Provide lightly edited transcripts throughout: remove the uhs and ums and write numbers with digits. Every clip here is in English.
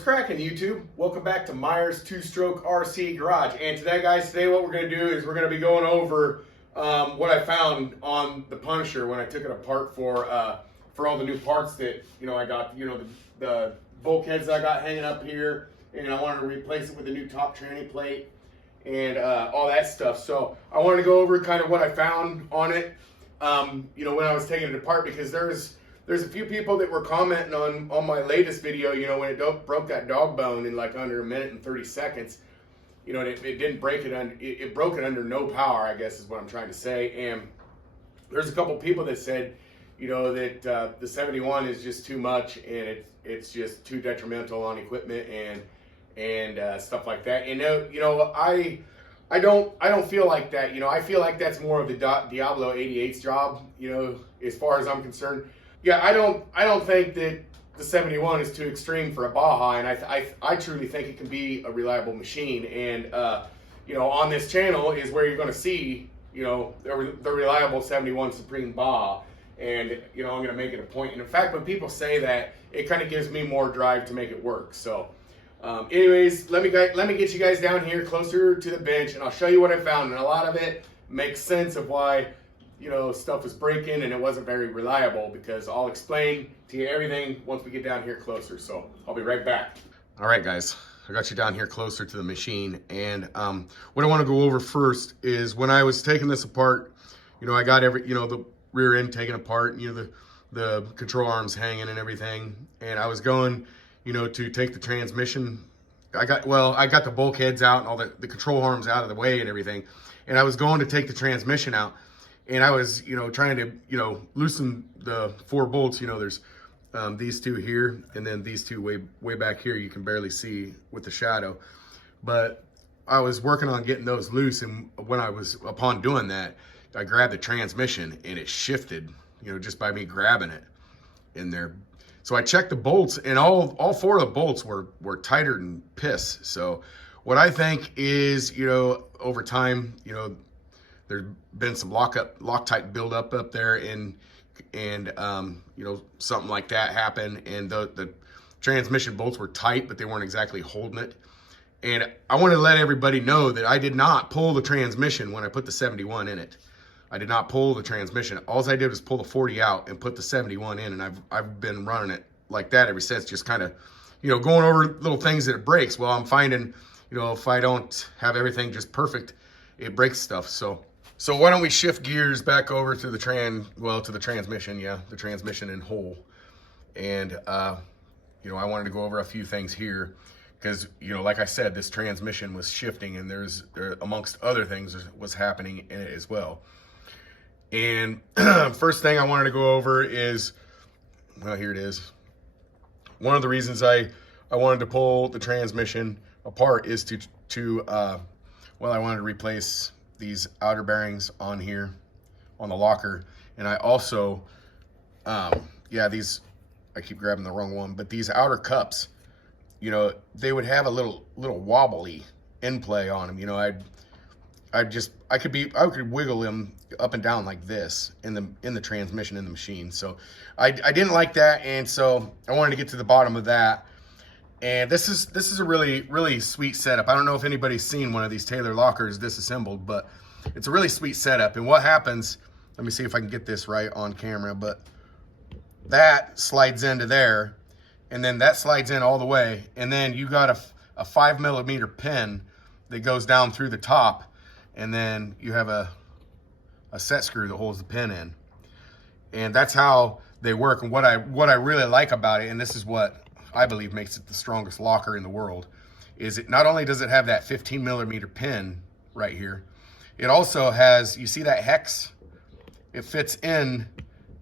What's cracking, YouTube? Welcome back to Myers Two-Stroke RC Garage. And today, guys, what we're going to do is we're going to be going over what I found on the Punisher when I took it apart for all the new parts that, I got, the bulkheads that I got hanging up here. And I wanted to replace it with a new top tranny plate and all that stuff. So I wanted to go over kind of what I found on it, when I was taking it apart, because there's a few people that were commenting on my latest video, when it broke that dog bone in like under a minute and 30 seconds. It didn't break it under, it broke it under no power, I guess is what I'm trying to say. And there's a couple people that said, that the 71 is just too much and it's just too detrimental on equipment and stuff like that. And I don't feel like that. I feel like that's more of the Diablo 88's job, as far as I'm concerned. Yeah, I don't think that the 71 is too extreme for a Baja, and I truly think it can be a reliable machine. And on this channel is where you're going to see the reliable 71 Supreme Baja, and I'm going to make it a point. And in fact, when people say that, it kind of gives me more drive to make it work. So, anyways, let me get you guys down here closer to the bench, and I'll show you what I found. And a lot of it makes sense of why stuff was breaking and it wasn't very reliable, because I'll explain to you everything once we get down here closer. So I'll be right back. All right, guys, I got you down here closer to the machine. And what I want to go over first is when I was taking this apart, I got the rear end taken apart, the control arms hanging and everything. And I was going, to take the transmission. I got the bulkheads out and all the control arms out of the way and everything. And I was going to take the transmission out. And I was, trying to, loosen the 4 bolts. There's these 2 here, and then these 2 way back here you can barely see with the shadow. But I was working on getting those loose, and upon doing that, I grabbed the transmission, and it shifted, just by me grabbing it in there. So I checked the bolts, and all 4 of the bolts were tighter than piss. So what I think is, over time, there's been some Loctite buildup up there, and something like that happened, and the transmission bolts were tight, but they weren't exactly holding it. And I want to let everybody know that I did not pull the transmission when I put the 71 in it. I did not pull the transmission. All I did was pull the 40 out and put the 71 in, and I've been running it like that ever since, just kind of, going over little things that it breaks. Well, I'm finding, if I don't have everything just perfect, it breaks stuff. So why don't we shift gears back over to the transmission, the transmission in whole. And, I wanted to go over a few things here because, like I said, this transmission was shifting, and there, amongst other things, was happening in it as well. And first thing I wanted to go over is, well, here it is. One of the reasons I wanted to pull the transmission apart is I wanted to replace these outer bearings on here on the locker. And I also I keep grabbing the wrong one, but these outer cups, they would have a little wobbly end play on them. I could wiggle them up and down like this in the transmission in the machine. So I didn't like that, and so I wanted to get to the bottom of that. And this is a really, really sweet setup. I don't know if anybody's seen one of these Taylor lockers disassembled, but it's a really sweet setup. And what happens, let me see if I can get this right on camera, but that slides into there, and then that slides in all the way. And then you got a 5mm pin that goes down through the top, and then you have a set screw that holds the pin in. And that's how they work. And what I really like about it, and this is what I believe makes it the strongest locker in the world, is it not only does it have that 15mm pin right here, it also has, you see that hex? It fits in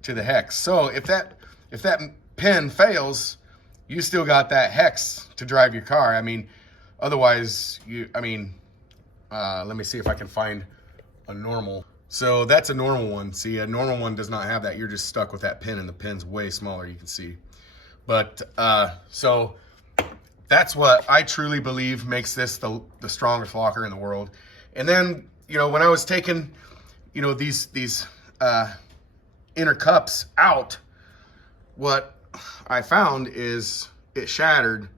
to the hex. So if that pin fails, you still got that hex to drive your car. I mean, otherwise, let me see if I can find a normal. So that's a normal one. See, a normal one does not have that. You're just stuck with that pin, and the pin's way smaller, you can see. But so that's what I truly believe makes this the strongest locker in the world. And then, when I was taking, these inner cups out, what I found is it shattered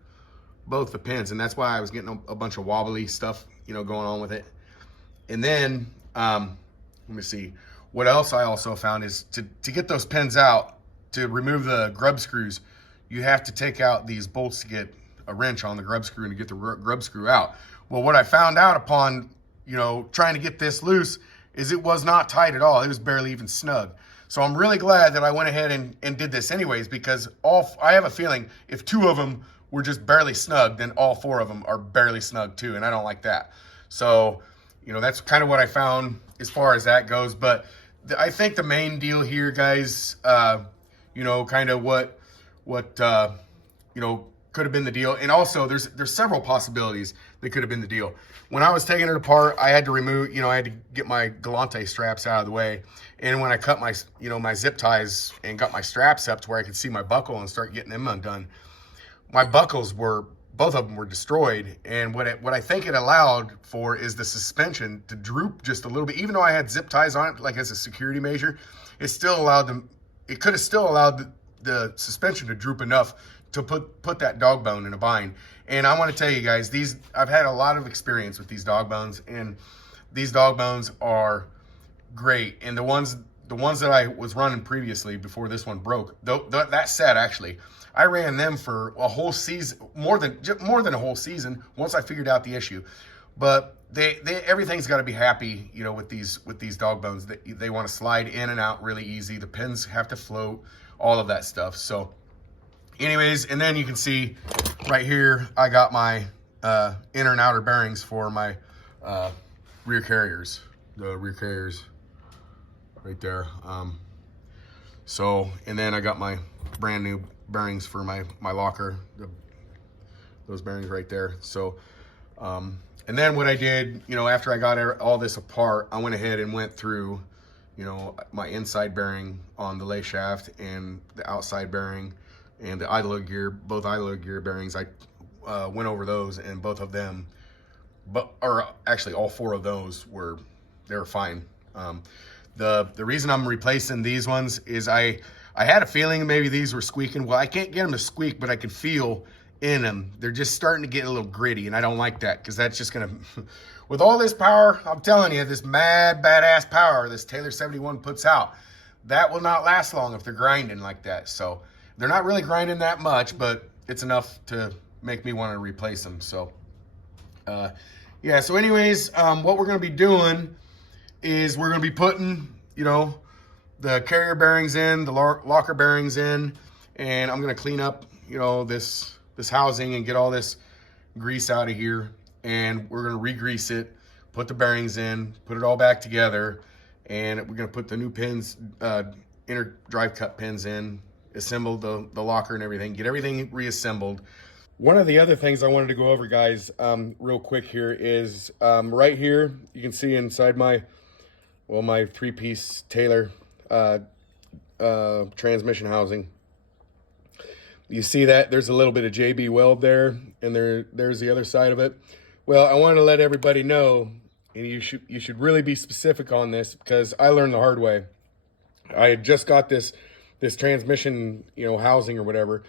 both the pins, and that's why I was getting a bunch of wobbly stuff, you know, going on with it. And then, let me see, what else I also found is to get those pins out, to remove the grub screws, you have to take out these bolts to get a wrench on the grub screw and to get the grub screw out. Well, what I found out upon, you know, trying to get this loose is it was not tight at all. It was barely even snug. So I'm really glad that I went ahead and did this anyways, because I have a feeling if 2 of them were just barely snug, then all 4 of them are barely snug too, and I don't like that. So, you know, that's kind of what I found as far as that goes. But I think the main deal here, guys, you know, kind of what you know, could have been the deal. And also there's several possibilities that could have been the deal. When I was taking it apart, I had to remove, you know, I had to get my Galante straps out of the way. And when I cut my, you know, my zip ties and got my straps up to where I could see my buckle and start getting them undone, my buckles were, both of them were destroyed. And what I think it allowed for is the suspension to droop just a little bit. Even though I had zip ties on it, like as a security measure, it still allowed them, it could have still allowed the suspension to droop enough to put that dog bone in a bind. And I want to tell you guys, I've had a lot of experience with these dog bones, and these dog bones are great. And the ones that I was running previously before this one broke, that said, actually, I ran them for a whole season, more than a whole season, once I figured out the issue. But everything's got to be happy, you know, with these dog bones. They want to slide in and out really easy. The pins have to float, all of that stuff. So anyways, and then you can see right here, I got my inner and outer bearings for my rear carriers, the rear carriers right there. So, and then I got my brand new bearings for my locker, those bearings right there. So, and then what I did, you know, after I got all this apart, I went ahead and went through, you know, my inside bearing on the lay shaft and the outside bearing and the idler gear, both idler gear bearings. I went over those, and both of them, or actually all 4 of those they were fine. The reason I'm replacing these ones is I had a feeling maybe these were squeaking. Well, I can't get them to squeak, but I can feel in them, they're just starting to get a little gritty, and I don't like that, because that's just gonna, with all this power, I'm telling you, this mad badass power this Taylor 71 puts out, that will not last long if they're grinding like that. So they're not really grinding that much, but it's enough to make me want to replace them. So yeah, so anyways, what we're going to be doing is we're going to be putting, you know, the carrier bearings in, the locker bearings in, and I'm going to clean up, you know, this housing and get all this grease out of here, and we're going to re-grease it, put the bearings in, put it all back together, and we're going to put the new pins, inner drive cut pins in, assemble the locker and everything, get everything reassembled. One of the other things I wanted to go over, guys, real quick here is right here, you can see inside my 3-piece Taylor transmission housing. You see that there's a little bit of JB Weld there, and there's the other side of it. Well, I want to let everybody know, and you should really be specific on this, because I learned the hard way. I had just got this transmission, you know, housing or whatever,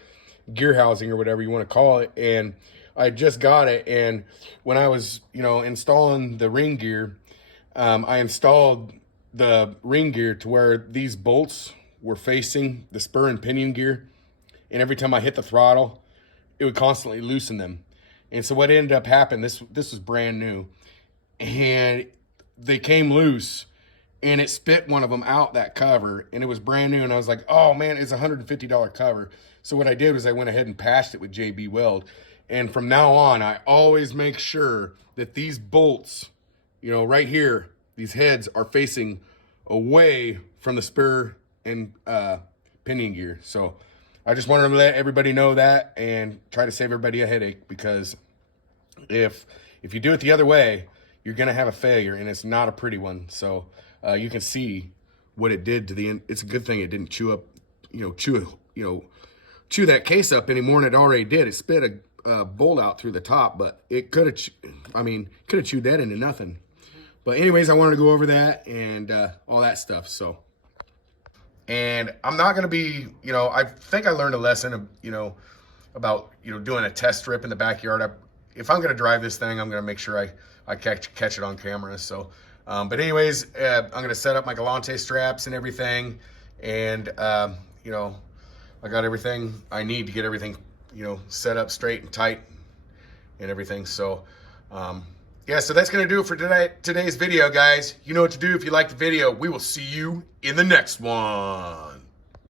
gear housing or whatever you want to call it, and I just got it. And when I was, you know, installing the ring gear, I installed the ring gear to where these bolts were facing the spur and pinion gear, and every time I hit the throttle, it would constantly loosen them. And so what ended up happening, this was brand new, and they came loose, and it spit one of them out, that cover, and it was brand new. And I was like, oh man, it's a $150 cover. So what I did was I went ahead and patched it with JB Weld. And from now on, I always make sure that these bolts, you know, right here, these heads are facing away from the spur and pinion gear. So I just wanted to let everybody know that and try to save everybody a headache, because if you do it the other way, you're going to have a failure, and it's not a pretty one. So you can see what it did to the end. It's a good thing it didn't chew up, chew that case up any more than it already did. It spit a bolt out through the top, but it could have chewed that into nothing. But anyways, I wanted to go over that and all that stuff. So, and I'm not going to be, I think I learned a lesson of, about, you know, doing a test strip in the backyard. If I'm going to drive this thing, I'm going to make sure I catch it on camera. So, but anyways, I'm going to set up my Galante straps and everything. And, you know, I got everything I need to get everything, you know, set up straight and tight and everything. So, yeah, so that's going to do it for today's video, guys. You know what to do if you like the video. We will see you in the next one.